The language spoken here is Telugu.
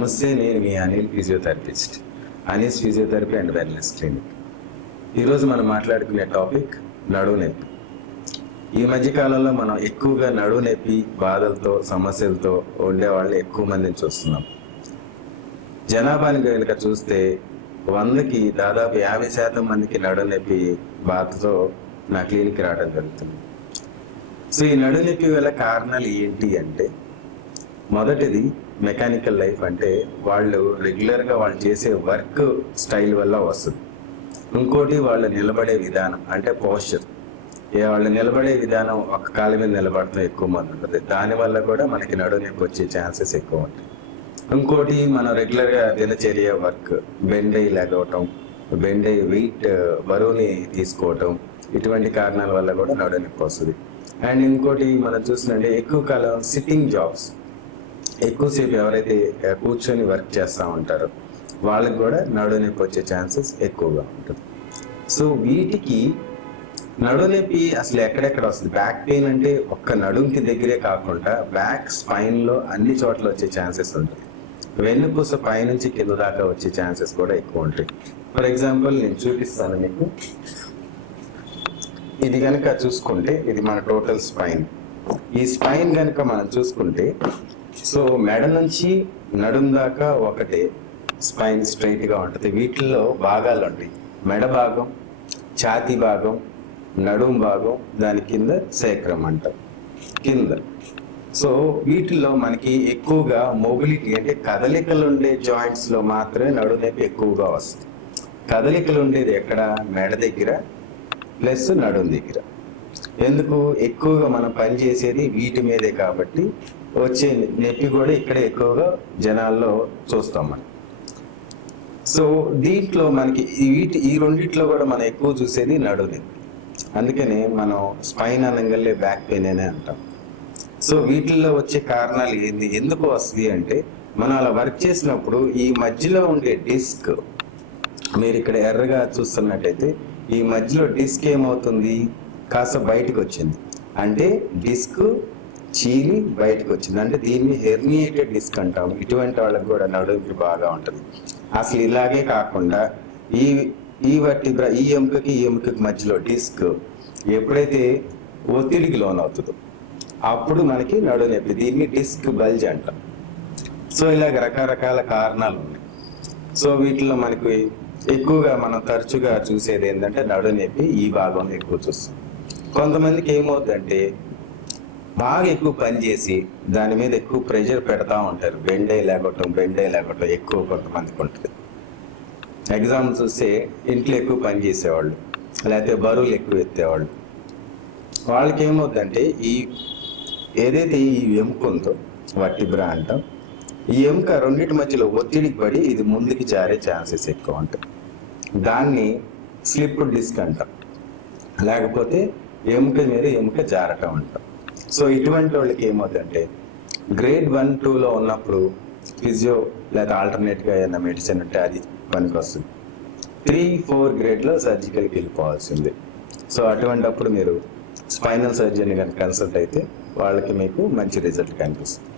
నమస్తే నేను మీ Anil physiotherapist Anil's physiotherapy and wellness clinic ఈరోజు మనం మాట్లాడుకునే టాపిక్ నడువు నొప్పి. ఈ మధ్య కాలంలో మనం ఎక్కువగా నడువు నొప్పి బాధలతో సమస్యలతో ఉండే వాళ్ళు ఎక్కువ మందిని చూస్తున్నాం. జనాభాని కనుక చూస్తే వందకి దాదాపు యాభై శాతం మందికి నడువు నొప్పి బాధతో నా క్లినిక్ రావడం జరుగుతుంది. సో ఈ నడువు నొప్పి వల్ల కారణాలు ఏంటి అంటే మొదటిది మెకానికల్ లైఫ్ అంటే వాళ్ళు రెగ్యులర్గా వాళ్ళు చేసే వర్క్ స్టైల్ వల్ల వస్తుంది. ఇంకోటి వాళ్ళు నిలబడే విధానం అంటే పోస్చర్ ఏ వాళ్ళు నిలబడే విధానం ఒక కాలు మీద నిలబడటం ఎక్కువ మంది ఉంటుంది. దానివల్ల కూడా మనకి నడువు వచ్చే ఛాన్సెస్ ఎక్కువ ఉంటాయి. ఇంకోటి మనం రెగ్యులర్గా దినచర్య వర్క్ బెండై లెగవటం బెండై వెయిట్ uh, బరువుని తీసుకోవటం ఇటువంటి కారణాల వల్ల కూడా నడువు వస్తుంది. అండ్ ఇంకోటి మనం చూసినట్టే ఎక్కువ కాలం సిట్టింగ్ జాబ్స్ ఎక్కువసేపు ఎవరైతే కూర్చొని వర్క్ చేస్తూ ఉంటారో వాళ్ళకి కూడా నడునొప్పి వచ్చే ఛాన్సెస్ ఎక్కువగా ఉంటుంది. సో వీటికి నడునొప్పి అసలు ఎక్కడెక్కడ వస్తుంది? బ్యాక్ పెయిన్ అంటే ఒక్క నడుంకి దగ్గరే కాకుండా బ్యాక్ స్పైన్లో అన్ని చోట్ల వచ్చే ఛాన్సెస్ ఉంటాయి. వెన్నుపూస పైనుంచి కింద దాకా వచ్చే ఛాన్సెస్ కూడా ఎక్కువ ఉంటాయి. ఫర్ ఎగ్జాంపుల్ నేను చూపిస్తాను మీకు. ఇది కనుక చూసుకుంటే ఇది మన టోటల్ స్పైన్. ఈ స్పైన్ కనుక మనం చూసుకుంటే సో మెడ నుంచి నడుం దాకా ఒకటే స్పైన్ స్ట్రైట్గా ఉంటుంది. వీటిల్లో భాగాలు ఉంటాయి. మెడ భాగం ఛాతీ భాగం నడుం భాగం దాని కింద సేక్రం అంటాం. కింద. సో వీటిల్లో మనకి ఎక్కువగా మొబిలిటీ అంటే కదలికలు ఉండే జాయింట్స్లో మాత్రమే నడుం నొప్పి ఎక్కువగా వస్తుంది. కదలికలు ఉండేది ఎక్కడ? మెడ దగ్గర ప్లస్ నడుం దగ్గర. ఎందుకు ఎక్కువగా మనం పని చేసేది వీటి మీదే కాబట్టి వచ్చే నొప్పి కూడా ఇక్కడే ఎక్కువగా జనాల్లో చూస్తాం మనం. సో దీంట్లో మనకి వీటి ఈ రెండిట్లో కూడా మనం ఎక్కువ చూసేది నడుని అందుకనే మనం స్పైన్ అనగల్లే బ్యాక్ పెయిన్ అనే అంటాం. సో వీటిల్లో వచ్చే కారణాలు ఏంది? ఎందుకు వస్తుంది అంటే మనం అలా వర్క్ చేసినప్పుడు ఈ మధ్యలో ఉండే డిస్క్ మీరు ఇక్కడ ఎర్రగా చూస్తున్నట్టయితే ఈ మధ్యలో డిస్క్ ఏమవుతుంది? కాస్త బయటకు వచ్చింది అంటే డిస్క్ చీలి బయటకు వచ్చింది అంటే దీన్ని హెర్నియేటెడ్ డిస్క్ అంటాం ఇటువంటి వాళ్ళకి కూడా నడుముకి బాగా ఉంటుంది. అసలు ఇలాగే కాకుండా ఈ ఈ వట్టి ఈ ఎముకకి ఈ ఎముకకి మధ్యలో డిస్క్ ఎప్పుడైతే ఒత్తిడికి లోనవుతుందో అప్పుడు మనకి నడు నొప్పి. దీన్ని డిస్క్ బల్జ్ అంటాం. సో ఇలాగ రకరకాల కారణాలు ఉన్నాయి. సో వీటిలో మనకి ఎక్కువగా మనం తరచుగా చూసేది ఏంటంటే నడు నొప్పి ఈ భాగంలో ఎక్కువ చూస్తాం. కొంతమందికి ఏమవుతుందంటే బాగా ఎక్కువ పని చేసి దాని మీద ఎక్కువ ప్రెషర్ పెడతా ఉంటారు. బెండే లేకపోవటం బెండే లేకపోవటం ఎక్కువ కొంతమందికి ఉంటుంది. ఎగ్జామ్స్ చూస్తే ఇంట్లో ఎక్కువ పని చేసేవాళ్ళు లేకపోతే బరువులు ఎక్కువ ఎత్తేవాళ్ళు. వాళ్ళకి ఏమవుతుందంటే ఈ ఏదైతే ఈ ఎముక ఉందో వట్టిబ్రా అంటాం ఈ ఎముక రెండింటి మధ్యలో ఒత్తిడికి పడి ఇది ముందుకి జారే ఛాన్సెస్ ఎక్కువ ఉంటాయి. దాన్ని స్లిప్ డిస్క్ అంటాం. లేకపోతే ఎముక మీద ఎముక జారటం అంటాం. సో ఇటువంటి వాళ్ళకి ఏమవుతుందంటే గ్రేడ్ వన్ టూలో ఉన్నప్పుడు ఫిజియో లేదా ఆల్టర్నేట్గా ఏదైనా మెడిసిన్ ఉంటే అది పనికి వస్తుంది త్రీ ఫోర్ గ్రేడ్లో సర్జికల్కి వెళ్ళిపోవాల్సింది. సో అటువంటప్పుడు మీరు స్పైనల్ సర్జరీని కనుక కన్సల్ట్ అయితే వాళ్ళకి మీకు మంచి రిజల్ట్ కనిపిస్తుంది.